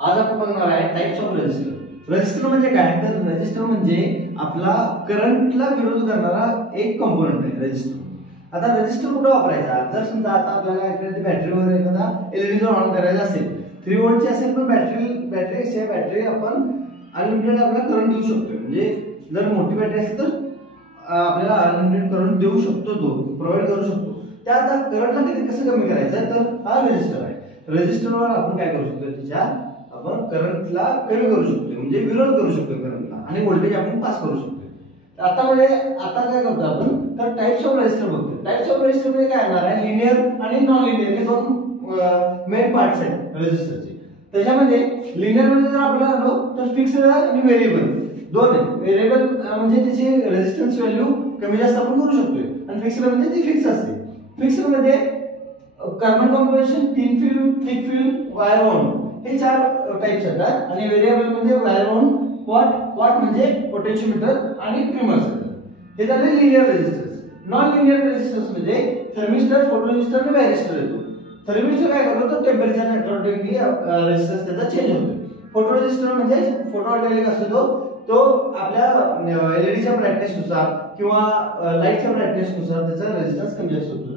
आज आपण बघणार आहे टाइप्स ऑफ रेजिस्टर। रेजिस्टर म्हणजे काय, तर रेजिस्टर म्हणजे आपला करंटला विरोध करणारा एक कंपोनेंट आहे रेजिस्टर। आता रेजिस्टर कुठे वापरायचा, जर समजा आता आपल्याला एखादी बॅटरी वगैरे एखादा एलईडी जर ऑन करायचा असेल 3 व्होल्टची असेल, पण बॅटरी आपण अनलिमिटेड आपला करंट देऊ शकतो। म्हणजे जर मोठी बॅटरी असेल तर आपल्याला अनलिमिटेड करंट देऊ शकतो, तो प्रोव्हाइड करू शकतो। त्या आता करंटला किती कसं कमी करायचं, तर हा रेजिस्टर आहे। रेजिस्टरवर आपण काय करू शकतो, त्याच्या आपण करंटला कमी करू शकतो, म्हणजे विरोध करू शकतो करंटला, आणि व्होल्टेज आपण पास करू शकतो। आता काय करतो आपण, तर टाइप्स ऑफ रेजिस्टर बघतो। टाइप्स ऑफ रेजिस्टर मध्ये काय येणार आहे, लिनियर आणि नॉन लिनियर हे दोन मेन पार्ट्स आहेत रेजिस्टरचे। त्याच्यामध्ये लिनियर मध्ये जर आपल्याला आलो तर फिक्स्ड आणि व्हेरिएबल दोन आहेत। व्हेरिएबल म्हणजे त्याची रेजिस्टन्स व्हॅल्यू कमी जास्त आपण करू शकतो, आणि फिक्स्ड म्हणजे ती फिक्स असते। फिक्स्ड मध्ये carbon composition, thin film, thick film, wire bound हे 4 टाइप्स आहेत। आणि व्हेरिएबल मध्ये वायर बाउंड, क्वार्ट म्हणजे पोटेन्शियोमीटर आणि ट्रिमर्स हे झाले linear resistors. Non linear resistors मध्ये थर्मिस्टर, फोटोरेजिस्टर आणि वायरिस्टर येतो। थर्मिस्टर काय करतो, तर टेंपरेचर अकॉर्डिंगली रेजिस्टन्स त्याचा चेंज होतो। फोटोरेजिस्टर म्हणजे फोटोवोल्टाइक असतो, तो आपल्या एलईडीच्या ब्राइटनेस नुसार किंवा लाईटच्या ब्राइटनेस नुसार त्याचा रेजिस्टन्स कमी जास्त होतो।